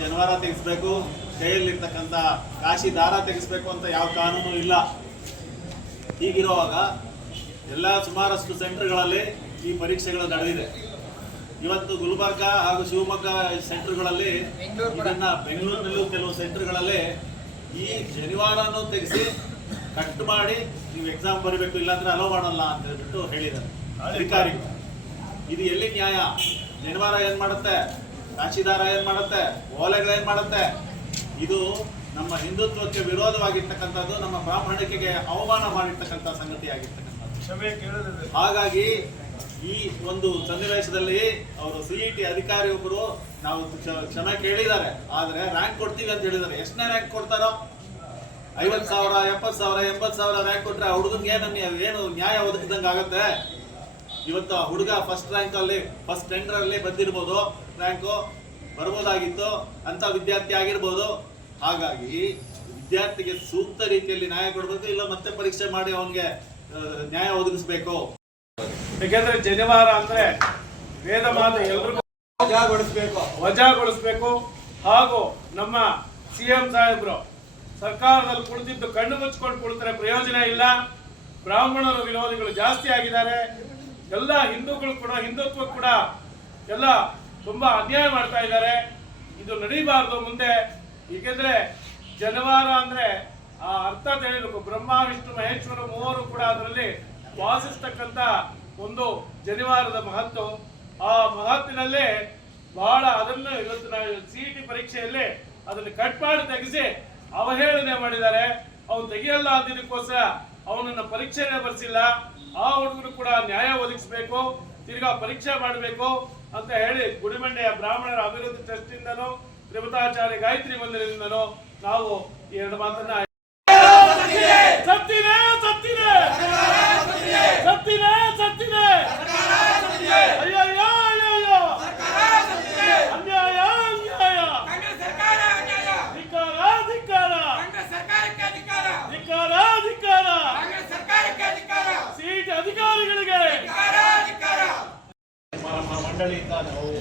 ಜನವಾರ ತೆಗೆಸ್ಬೇಕು. ಕೈಯಲ್ಲಿರ್ತಕ್ಕಂಥ ಕಾಶಿ ದಾರ ತೆಗೆಸ್ಬೇಕು ಅಂತ ಯಾವ ಕಾನೂನು ಇಲ್ಲ. ಹೀಗಿರುವಾಗ ಎಲ್ಲ ಸುಮಾರಷ್ಟು ಸೆಂಟರ್ಗಳಲ್ಲಿ ಈ ಪರೀಕ್ಷೆಗಳು ನಡೆದಿದೆ. ಇವತ್ತು ಗುಲ್ಬರ್ಗ ಹಾಗೂ ಶಿವಮೊಗ್ಗ ಸೆಂಟರ್ಗಳಲ್ಲಿ ಇದನ್ನು ಬೆಂಗಳೂರಿನಲ್ಲೂ ಕೆಲವು ಸೆಂಟರ್ಗಳಲ್ಲಿ ಈ ಶನಿವಾರನೂ ತೆಗೆಸಿ ಕಟ್ ಮಾಡಿ ನೀವು ಎಕ್ಸಾಮ್ ಬರೀಬೇಕು ಇಲ್ಲಾಂದ್ರೆ ಅಲೋ ಮಾಡಲ್ಲ ಅಂತ ಹೇಳ್ಬಿಟ್ಟು ಹೇಳಿದ್ದಾರೆ. ಅಧಿಕಾರಿಗಳು. ಇದು ಎಲ್ಲಿ ನ್ಯಾಯ? ಶನಿವಾರ ಏನ್ ಮಾಡುತ್ತೆ? ಕಾಶಿದಾರ ಏನ್ ಮಾಡುತ್ತೆ? ಓಲೆಗಳು ಏನ್ ಮಾಡುತ್ತೆ? ಇದು ನಮ್ಮ ಹಿಂದುತ್ವಕ್ಕೆ ವಿರೋಧವಾಗಿರ್ತಕ್ಕಂಥದ್ದು ನಮ್ಮ ಬ್ರಾಹ್ಮಣಿಕೆಗೆ ಅವಮಾನ ಮಾಡಿರ್ತಕ್ಕಂಥ ಸಂಗತಿ ಆಗಿರ್ತಕ್ಕಂಥ ಹಾಗಾಗಿ ಈ ಒಂದು ಸನ್ನಿವೇಶದಲ್ಲಿ ಅವರು ಸಿಇಟಿ ಅಧಿಕಾರಿ ಒಬ್ಬರು ನಾವು ಕ್ಷಮೆ ಕೇಳಿದ್ದಾರೆ. ಆದ್ರೆ ರ್ಯಾಂಕ್ ಕೊಡ್ತೀವಿ ಅಂತ ಹೇಳಿದ್ದಾರೆ. ಎಷ್ಟನೇ ರ್ಯಾಂಕ್ ಕೊಡ್ತಾರೋ? ಐವತ್ ಸಾವಿರ ಎಪ್ಪತ್ ಸಾವಿರ ಎಂಬತ್ ಸಾವಿರ ರ್ಯಾಂಕ್ ಕೊಟ್ರೆ ಆ ಹುಡುಗನ್ಗೆ ಏನು ಏನು ನ್ಯಾಯ ಒದಗಿದಂಗೆ ಆಗುತ್ತೆ ಇವತ್ತು ಆ ಹುಡುಗ ಫಸ್ಟ್ ರ್ಯಾಂಕ್ ಅಲ್ಲಿ ಫಸ್ಟ್ ಟೆಂಡರ್ ಅಲ್ಲಿ ಬಂದಿರ್ಬೋದು. ರ್ಯಾಂಕು ಬರ್ಬೋದಾಗಿತ್ತು. ಅಂತ ವಿದ್ಯಾರ್ಥಿ ಆಗಿರ್ಬೋದು. ಹಾಗಾಗಿ ವಿದ್ಯಾರ್ಥಿಗೆ ಸೂಕ್ತ ರೀತಿಯಲ್ಲಿ ನ್ಯಾಯ ಕೊಡಬೇಕು ಇಲ್ಲ ಮತ್ತೆ ಪರೀಕ್ಷೆ ಮಾಡಿ ಅವನಿಗೆ ನ್ಯಾಯ ಒದಗಿಸ್ಬೇಕು. ಯಾಕೆಂದ್ರೆ ಜನಿವಾರ ಅಂದ್ರೆ ವೇದ ಮಾತು ಎಲ್ರಿಗೂ ವಜಾಗೊಳಿಸ್ಬೇಕು. ವಜಾಗೊಳಿಸ್ಬೇಕು. ಹಾಗೂ ನಮ್ಮ ಸಿ ಎಂ ಸಾಹೇಬ್ರು ಸರ್ಕಾರದಲ್ಲಿ ಕುಳಿತಿದ್ದು ಕಣ್ಣು ಮುಚ್ಕೊಂಡು ಕುಳಿತರೆ ಪ್ರಯೋಜನ ಇಲ್ಲ. ಬ್ರಾಹ್ಮಣರು ವಿರೋಧಿಗಳು ಜಾಸ್ತಿ ಆಗಿದ್ದಾರೆ. ಎಲ್ಲ ಹಿಂದೂಗಳು ಕೂಡ, ಹಿಂದುತ್ವ ಕೂಡ ಎಲ್ಲ ತುಂಬಾ ಅನ್ಯಾಯ ಮಾಡ್ತಾ ಇದ್ದಾರೆ. ಇದು ನಡೀಬಾರದು ಮುಂದೆ. ಏಕೆಂದ್ರೆ ಜನವಾರ ಅಂದ್ರೆ ಆ ಅರ್ಥ ತಿಳಿಬೇಕು. ಬ್ರಹ್ಮ, ವಿಷ್ಣು, ಮಹೇಶ್ವರ ಮೂವರು ಕೂಡ ಅದರಲ್ಲಿ ವಾಸಿಸ್ತಕ್ಕಂಥ ಒಂದು ಜನಿವಾರದ ಮಹತ್ವ ಆ ಮಹತ್ತಿನಲ್ಲಿ ಬಹಳ ಅದನ್ನು ಇವತ್ತು ನಾವು ಸಿಇಟಿ ಪರೀಕ್ಷೆಯಲ್ಲಿ ಅದನ್ನು ಕಟ್ ಮಾಡಿ ತೆಗೆಸಿ ಅವಹೇಳನೆ ಮಾಡಿದ್ದಾರೆ. ಅವನು ತೆಗೆಯಲ್ಲ ಅಂದಿದ್ದಕ್ಕೋಸ್ಕರ ಅವನನ್ನು ಪರೀಕ್ಷೆನೇ ಬರ್ಸಿಲ್ಲ. ಆ ಹುಡುಗರು ಕೂಡ ನ್ಯಾಯ ಒದಗಿಸಬೇಕು ತಿರ್ಗಾ ಪರೀಕ್ಷೆ ಮಾಡಬೇಕು ಅಂತ ಹೇಳಿ ಗುಡಿಮಂಡೆಯ ಬ್ರಾಹ್ಮಣರ ಅಭಿವೃದ್ಧಿ ಟ್ರಸ್ಟ್ ಇಂದನೂ ತ್ರಿಮತಾಚಾರ್ಯ ಗಾಯತ್ರಿ ಮಂದಿರದಿಂದನೂ ನಾವು ಈ ಎರಡು ಮಾತನ್ನ ಸತ್ತಿದೆ ಸತ್ತಿದೆ. ಸತ್ತಿದೆ. ಮಂಡಳಿಯಿಂದ ನಾವು